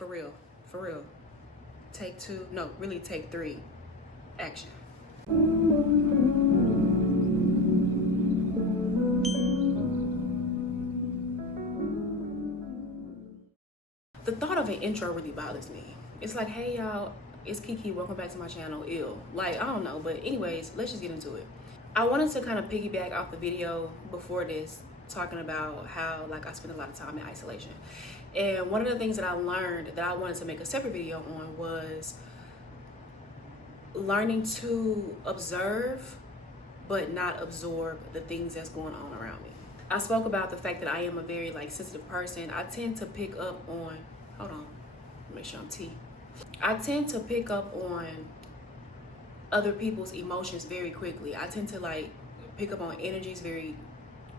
for real. Take two, no, really take three. Action. The thought of an intro really bothers me. It's like, hey y'all, it's Kiki, welcome back to my channel, ill. Like, I don't know, but anyways, let's just get into it. I wanted to kind of piggyback off the video before this, talking about how like I spend a lot of time in isolation. And one of the things that I learned that I wanted to make a separate video on was learning to observe but not absorb the things that's going on around me. I spoke about the fact that I am a very like sensitive person. I tend to pick up on, hold on, make sure I'm tea. I tend to pick up on other people's emotions very quickly. I tend to like pick up on energies very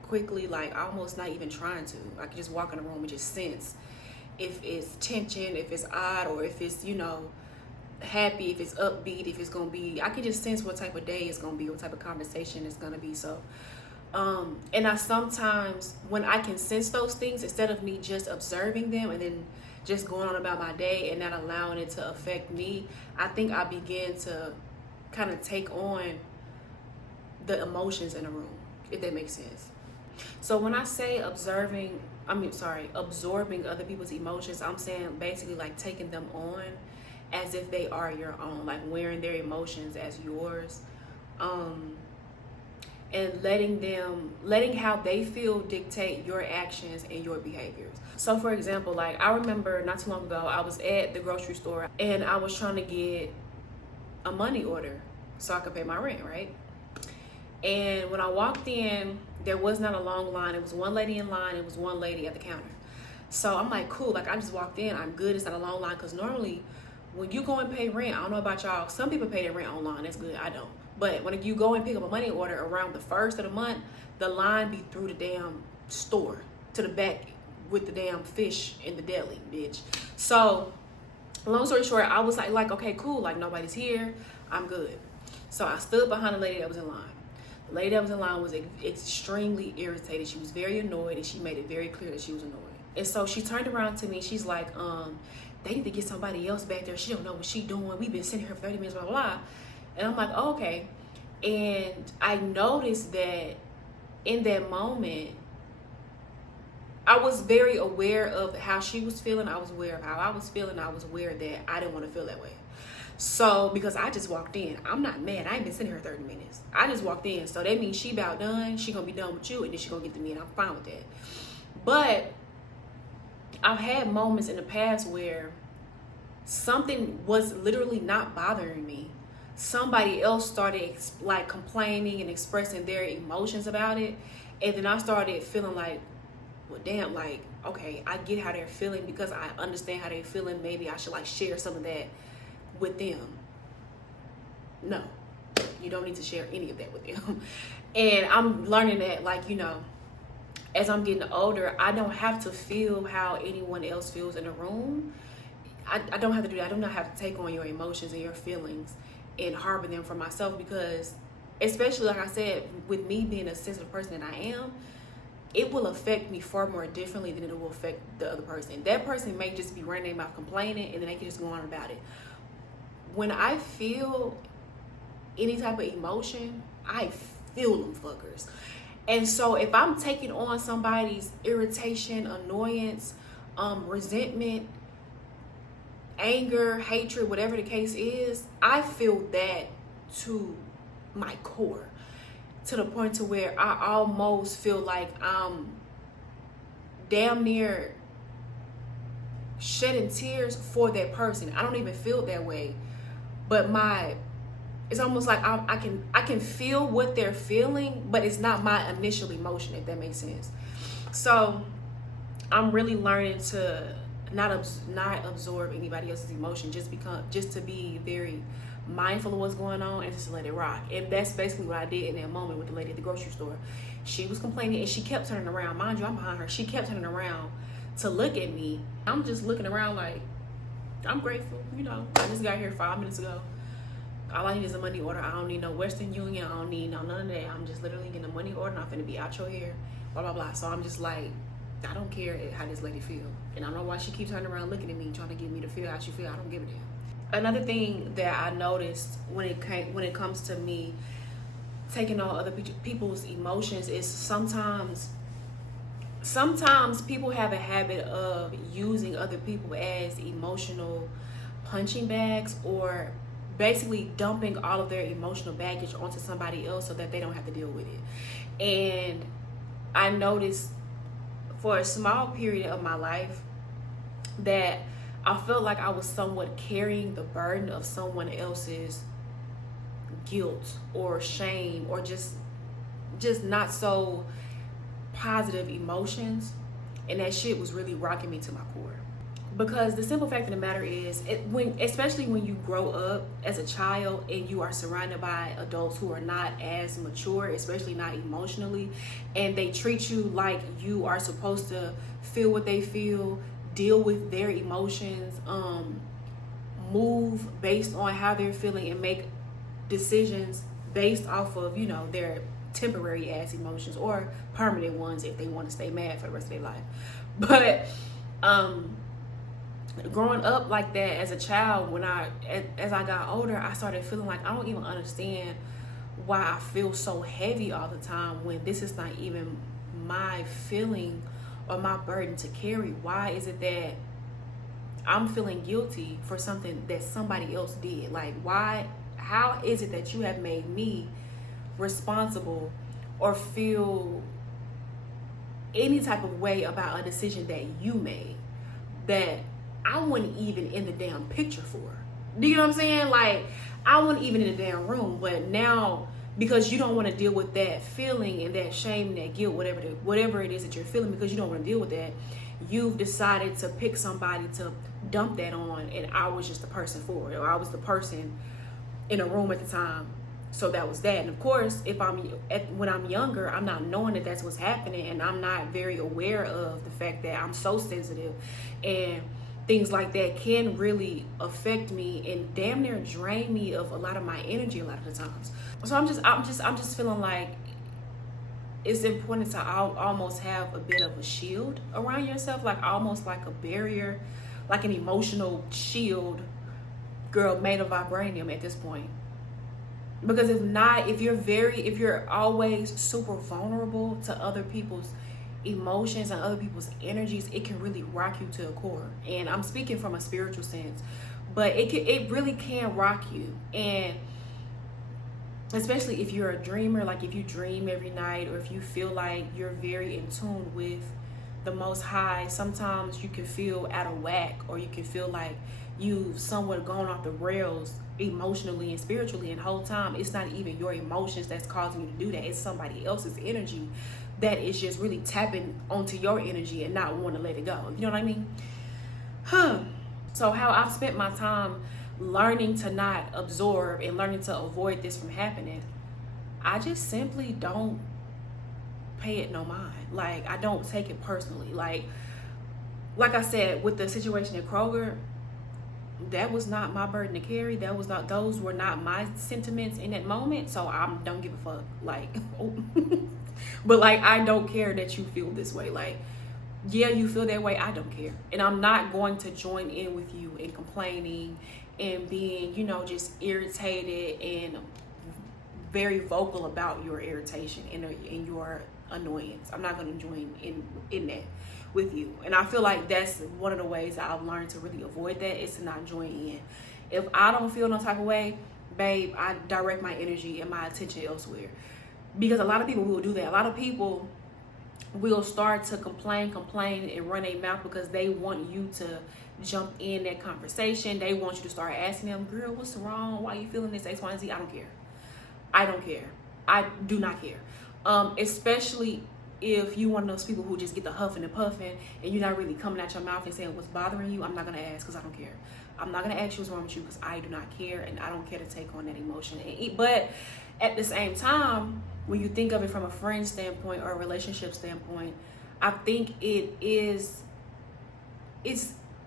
quickly, like almost not even trying to. I can just walk in a room and just sense if it's tension, if it's odd, or if it's, you know, happy, if it's upbeat, if it's gonna be, I can just sense what type of day it's gonna be, what type of conversation it's gonna be. So and I sometimes, when I can sense those things, instead of me just observing them and then just going on about my day and not allowing it to affect me, I think I begin to kind of take on the emotions in a room, if that makes sense. So when I say absorbing other people's emotions, I'm saying basically like taking them on as if they are your own, like wearing their emotions as yours, and letting how they feel dictate your actions and your behaviors. So for example, like I remember not too long ago, I was at the grocery store and I was trying to get a money order so I could pay my rent, right? And when I walked in, there was not a long line. It was one lady in line, it was one lady at the counter. So I'm like, cool, like I just walked in, I'm good, it's not a long line, because normally when you go and pay rent, I don't know about y'all, some people pay their rent online, that's good, I don't. But when you go and pick up a money order around the first of the month, the line be through the damn store to the back with the damn fish in the deli, bitch. So long story short, I was like, okay, cool, like nobody's here, I'm good. So I stood behind the lady that was in line. The lady that was in line was extremely irritated. She was very annoyed, and she made it very clear that she was annoyed. And so she turned around to me. She's like, they need to get somebody else back there. She don't know what she doing. We've been sitting here for 30 minutes, blah, blah, blah. And I'm like, oh, okay. And I noticed that in that moment, I was very aware of how she was feeling. I was aware of how I was feeling. I was aware that I didn't want to feel that way. So, because I just walked in, I'm not mad. I ain't been sitting here 30 minutes. I just walked in. So that means she about done. She gonna be done with you, and then she gonna get to me, and I'm fine with that. But I've had moments in the past where something was literally not bothering me. Somebody else started like complaining and expressing their emotions about it. And then I started feeling like, well, damn, like, okay, I get how they're feeling because I understand how they're feeling. Maybe I should like share some of that with them. No, you don't need to share any of that with them. And I'm learning that, like, you know, as I'm getting older, I don't have to feel how anyone else feels in a room. I don't have to do that. I do not have to take on your emotions and your feelings and harbor them for myself, because especially like I said, with me being a sensitive person that I am, it will affect me far more differently than it will affect the other person. That person may just be running their mouth complaining and then they can just go on about it. When I feel any type of emotion, I feel them fuckers. And so if I'm taking on somebody's irritation, annoyance, resentment, anger, hatred, whatever the case is, I feel that to my core, to the point to where I almost feel like I'm damn near shedding tears for that person. I don't even feel that way, but it's almost like I can feel what they're feeling, but it's not my initial emotion, if that makes sense. So I'm really learning to not absorb anybody else's emotion, just to be very mindful of what's going on and just to let it rock. And that's basically what I did in that moment with the lady at the grocery store. She was complaining and she kept turning around. Mind you, I'm behind her. She kept turning around to look at me. I'm just looking around like, I'm grateful, you know, I just got here 5 minutes ago. All I need is a money order. I don't need no Western Union. I don't need none of that. I'm just literally getting a money order and I'm finna be out your hair, blah, blah, blah. So I'm just like, I don't care how this lady feel. And I don't know why she keeps turning around looking at me, trying to get me feel how she feel. I don't give a damn. Another thing that I noticed when it comes to me taking on other people's emotions is sometimes people have a habit of using other people as emotional punching bags, or basically dumping all of their emotional baggage onto somebody else so that they don't have to deal with it. And I noticed for a small period of my life that I felt like I was somewhat carrying the burden of someone else's guilt or shame, or just not so positive emotions, and that shit was really rocking me to my core. Because the simple fact of the matter is, especially when you grow up as a child and you are surrounded by adults who are not as mature, especially not emotionally, and they treat you like you are supposed to feel what they feel, deal with their emotions, move based on how they're feeling, and make decisions based off of, their temporary ass emotions or permanent ones if they want to stay mad for the rest of their life. But growing up like that as a child, as I got older, I started feeling like I don't even understand why I feel so heavy all the time when this is not even my feeling or my burden to carry. Why is it that I'm feeling guilty for something that somebody else did? Like, how is it that you have made me responsible or feel any type of way about a decision that you made that I wasn't even in the damn picture for? Do you know what I'm saying? Like, I wasn't even in the damn room, but now because you don't want to deal with that feeling and that shame and that guilt, whatever it is that you're feeling, because you don't want to deal with that, you've decided to pick somebody to dump that on, and I was just the person for it, or I was the person in a room at the time. So that was that. And of course, when I'm younger, I'm not knowing that that's what's happening, and I'm not very aware of the fact that I'm so sensitive, and things like that can really affect me and damn near drain me of a lot of my energy a lot of the times. So I'm just feeling like it's important to almost have a bit of a shield around yourself, like almost like a barrier, like an emotional shield, girl, made of vibranium at this point. Because if not, if you're always super vulnerable to other people's emotions and other people's energies, it can really rock you to the core. And I'm speaking from a spiritual sense, but it really can rock you. And especially if you're a dreamer, like if you dream every night, or if you feel like you're very in tune with the Most High, sometimes you can feel out of whack, or you can feel like you've somewhat gone off the rails emotionally and spiritually, and the whole time it's not even your emotions that's causing you to do that. It's somebody else's energy that is just really tapping onto your energy and not want to let it go. You know what I mean? So how I've spent my time learning to not absorb and learning to avoid this from happening, I just simply don't pay it no mind. Like, I don't take it personally. Like I said, with the situation at Kroger, that was not my burden to carry. Those were not my sentiments in that moment. So I don't give a fuck. Like, but like, I don't care that you feel this way. Like, yeah, you feel that way. I don't care. And I'm not going to join in with you in complaining and being, just irritated and very vocal about your irritation and your annoyance. I'm not going to join in that with you. And I feel like that's one of the ways that I've learned to really avoid that, is to not join in. If I don't feel no type of way, babe, I direct my energy and my attention elsewhere. Because a lot of people will do that. A lot of people will start to complain and run their mouth because they want you to jump in that conversation. They want you to start asking them, girl, what's wrong? Why are you feeling this? X, Y, and Z. I don't care. I don't care. I do not care. Especially if you one of those people who just get the huffing and puffing and you're not really coming out your mouth and saying what's bothering you. I'm not going to ask because I don't care. I'm not going to ask you what's wrong with you because I do not care, and I don't care to take on that emotion. But at the same time, when you think of it from a friend standpoint or a relationship standpoint, I think it's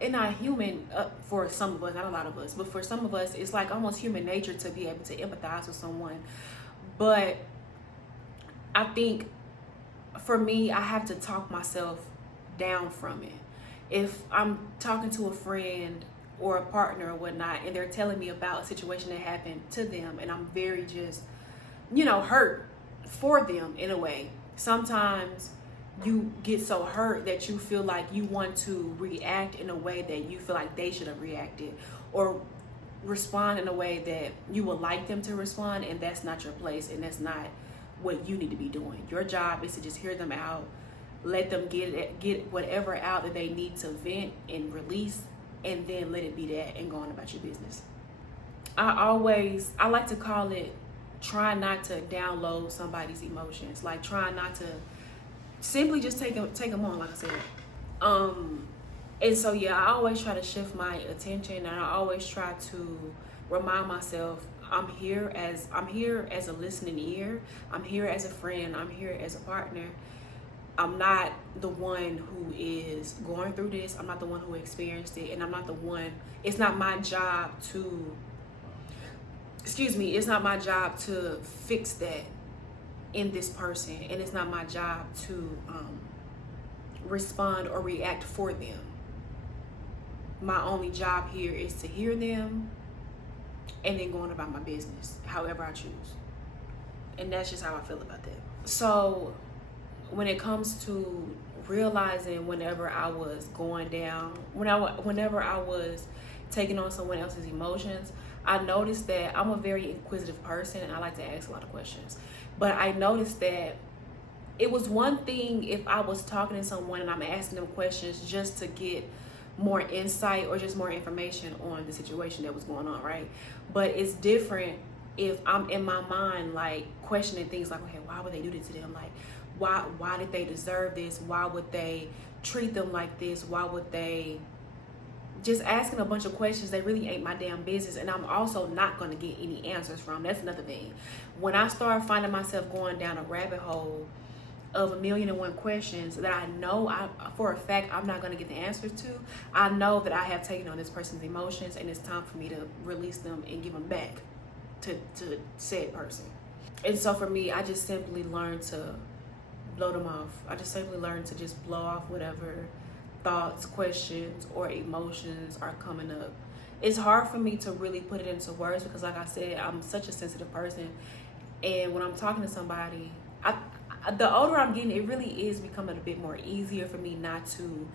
not human for some of us, not a lot of us, but for some of us, it's like almost human nature to be able to empathize with someone. But I think for me, I have to talk myself down from it. If I'm talking to a friend or a partner or whatnot, and they're telling me about a situation that happened to them, and I'm very just, hurt for them in a way. Sometimes you get so hurt that you feel like you want to react in a way that you feel like they should have reacted, or respond in a way that you would like them to respond, and that's not your place, and that's not what you need to be doing. Your job is to just hear them out, let them get whatever out that they need to vent and release, and then let it be that and go on about your business. I like to call it try not to download somebody's emotions. Like, try not to simply just take them on, like I said. And so, yeah, I always try to shift my attention, and I always try to remind myself I'm here as a listening ear. I'm here as a friend. I'm here as a partner. I'm not the one who is going through this. I'm not the one who experienced it, and I'm not the one. It's not my job to. It's not my job to fix that in this person, and it's not my job to respond or react for them. My only job here is to hear them and then going about my business however I choose. And that's just how I feel about that. So when it comes to realizing whenever I was going down, whenever I was taking on someone else's emotions, I noticed that I'm a very inquisitive person, and I like to ask a lot of questions. But I noticed that it was one thing if I was talking to someone and I'm asking them questions just to get more insight or just more information on the situation that was going on, right? But it's different if I'm in my mind like questioning things like, okay, why would they do this to them? Like, why did they deserve this? Why would they treat them like this? Why would they just asking a bunch of questions that really ain't my damn business, and I'm also not going to get any answers from. That's another thing. When I start finding myself going down a rabbit hole of 1,000,001 questions that I know for a fact I'm not going to get the answers to, I know that I have taken on this person's emotions, and it's time for me to release them and give them back to said person. And so for me, I just simply learned to blow them off. I just simply learned to just blow off whatever thoughts, questions, or emotions are coming up. It's hard for me to really put it into words because, like I said, I'm such a sensitive person, and when I'm talking to somebody, the older I'm getting, it really is becoming a bit more easier for me not to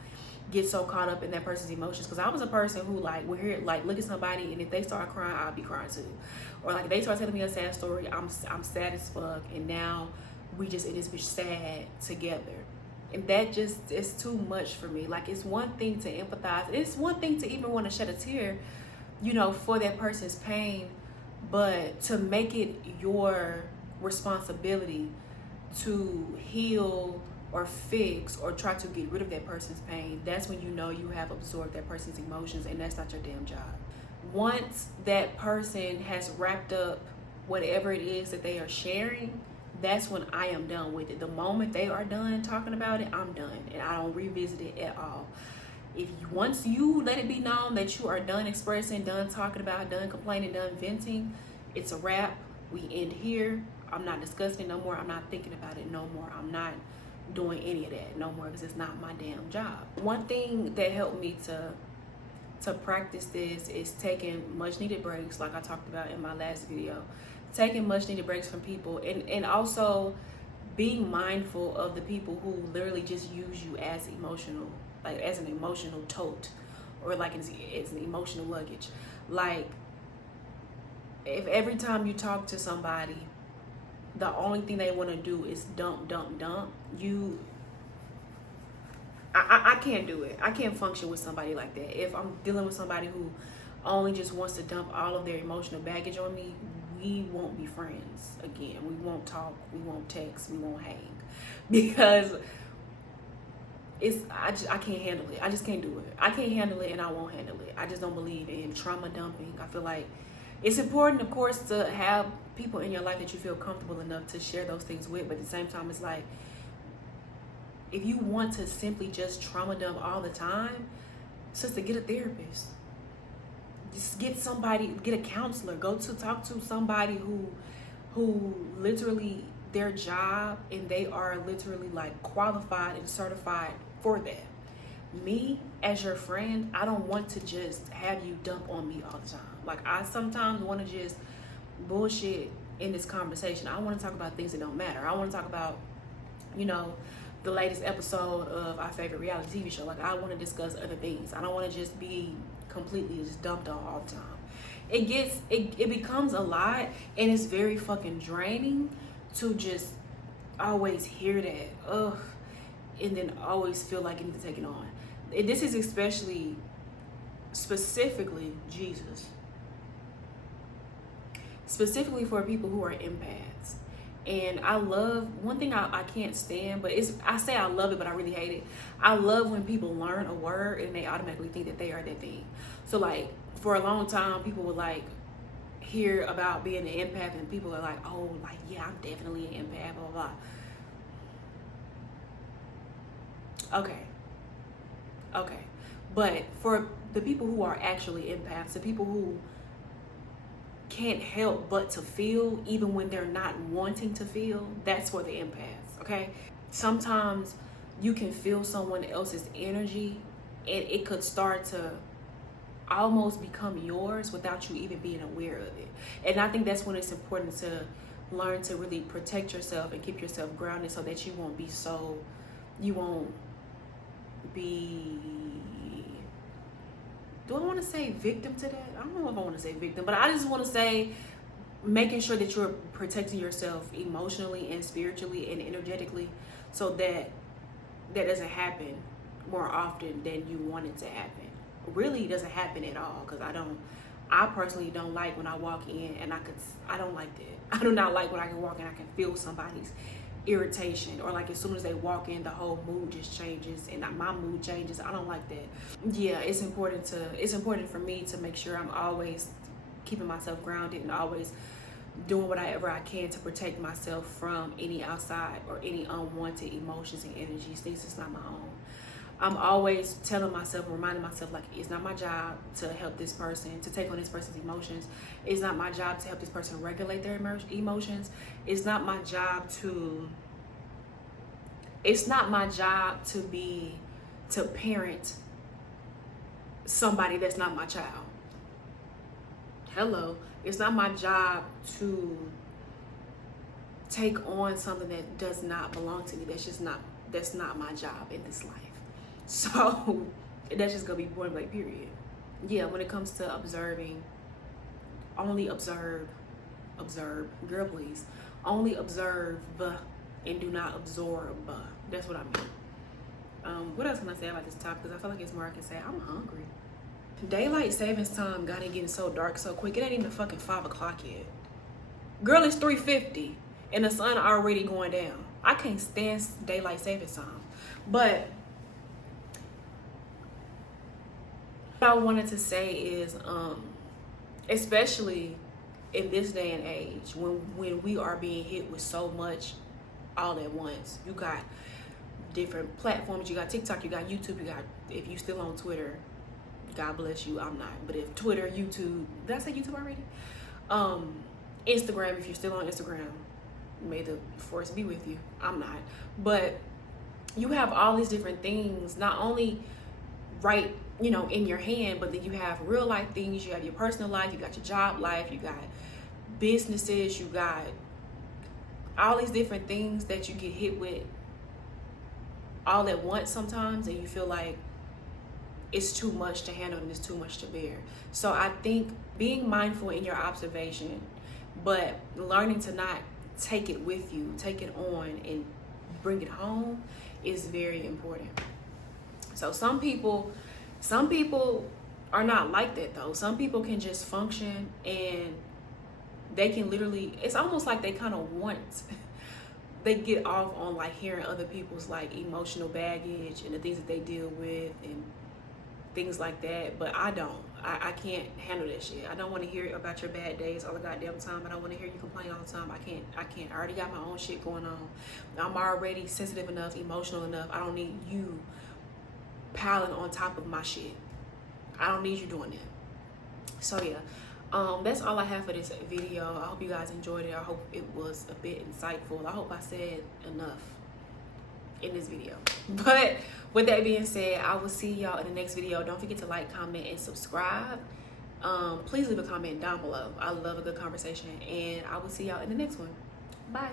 get so caught up in that person's emotions, because I was a person who look at somebody, and if they start crying, I'll be crying too, or like if they start telling me a sad story, I'm sad as fuck, and now we just in this bitch sad together. And that just is too much for me. Like, it's one thing to empathize. It's one thing to even want to shed a tear, for that person's pain. But to make it your responsibility to heal or fix or try to get rid of that person's pain, that's when you know you have absorbed that person's emotions, and that's not your damn job. Once that person has wrapped up whatever it is that they are sharing, that's when I am done with it. The moment they are done talking about it, I'm done, and I don't revisit it at all. Once you let it be known that you are done expressing, done talking about, done complaining, done venting, it's a wrap. We end here. I'm not discussing it no more. I'm not thinking about it no more. I'm not doing any of that no more, because it's not my damn job. One thing that helped me to practice this is taking much needed breaks, like I talked about in my last video. Taking much needed breaks from people, and also being mindful of the people who literally just use you as as an emotional tote, or like it's an emotional luggage. Like, if every time you talk to somebody, the only thing they want to do is dump, I can't do it. I can't function with somebody like that. If I'm dealing with somebody who only just wants to dump all of their emotional baggage on me, we won't be friends again. We won't talk, we won't text, we won't hang, because I can't handle it. I just can't do it. I can't handle it, and I won't handle it. I just don't believe in trauma dumping. I feel like it's important, of course, to have people in your life that you feel comfortable enough to share those things with, but at the same time, it's like, if you want to simply just trauma dump all the time, sister, get a therapist. Just get a counselor. Go to talk to somebody who literally their job, and they are literally like qualified and certified for that. me as your friend, I don't want to just have you dump on me all the time. Like, I sometimes want to just bullshit in this conversation. I want to talk about things that don't matter. I want to talk about, you know, the latest episode of our favorite reality TV show. Like, I want to discuss other things. I don't want to just be completely just dumped on all the time. It becomes a lot, and it's very fucking draining to just always hear that, ugh, and then always feel like you need to take it on. And this is especially, specifically, Jesus. Specifically for people who are empaths. And I love, one thing I can't stand, but I say I love it, but I really hate it. I love when people learn a word and they automatically think that they are that thing. So like, for a long time, people would like hear about being an empath, and people are like, oh, like, yeah, I'm definitely an empath, blah, blah, blah. Okay. But for the people who are actually empaths, the people who can't help but to feel even when they're not wanting to feel, that's for the empaths, okay? Sometimes you can feel someone else's energy and it could start to almost become yours without you even being aware of it. And I think that's when it's important to learn to really protect yourself and keep yourself grounded, so that you won't be, do I want to say victim to that? I don't know if I want to say victim, but I just want to say making sure that you're protecting yourself emotionally and spiritually and energetically, so that that doesn't happen more often than you want it to happen. Really doesn't happen at all, because I personally don't like when I walk in and I don't like that. I do not like when I can walk in, I can feel somebody's irritation, or like as soon as they walk in, the whole mood just changes and my mood changes. I don't like that. Yeah, it's important for me to make sure I'm always keeping myself grounded and always doing whatever I can to protect myself from any outside or any unwanted emotions and energies, things that's not my own. I'm always telling myself, reminding myself, like, it's not my job to help this person, to take on this person's emotions. It's not my job to help this person regulate their emotions. It's not my job to parent somebody that's not my child. Hello. It's not my job to take on something that does not belong to me. That's not my job in this life. So that's just gonna be point blank, period. Yeah, when it comes to observing, only observe, girl please, only observe and do not absorb. That's what I mean. What else can I say about this topic? Because I feel like it's more I can say. I'm hungry. Daylight savings time got it getting so dark so quick. It ain't even fucking 5 o'clock yet. Girl, it's 3:50 and the sun already going down. I can't stand daylight savings time. But what I wanted to say is, especially in this day and age, when we are being hit with so much all at once. You got different platforms. You got TikTok, you got YouTube, you got, if you still on Twitter, God bless you, I'm not. But if Twitter, YouTube, did I say YouTube already? Instagram, if you're still on Instagram, may the force be with you. I'm not. But you have all these different things, not only right, in your hand, but then you have real life things. You have your personal life, you got your job life, you got businesses, you got all these different things that you get hit with all at once sometimes, and you feel like it's too much to handle and it's too much to bear. So I think being mindful in your observation, but learning to not take it with you, take it on and bring it home is very important. So some people are not like that though. Some people can just function and they can literally, it's almost like they kind of they get off on like hearing other people's like emotional baggage and the things that they deal with and things like that. But I don't. I can't handle that shit. I don't want to hear about your bad days all the goddamn time. I don't want to hear you complain all the time. I can't. I already got my own shit going on. I'm already sensitive enough, emotional enough. I don't need you piling on top of my shit. I don't need you doing that. So yeah, that's all I have for this video. I hope you guys enjoyed it. I hope it was a bit insightful. I hope I said enough. in this video. But with that being said, I will see y'all in the next video. Don't forget to like, comment, and subscribe. Please leave a comment down below. I love a good conversation, and I will see y'all in the next one. Bye.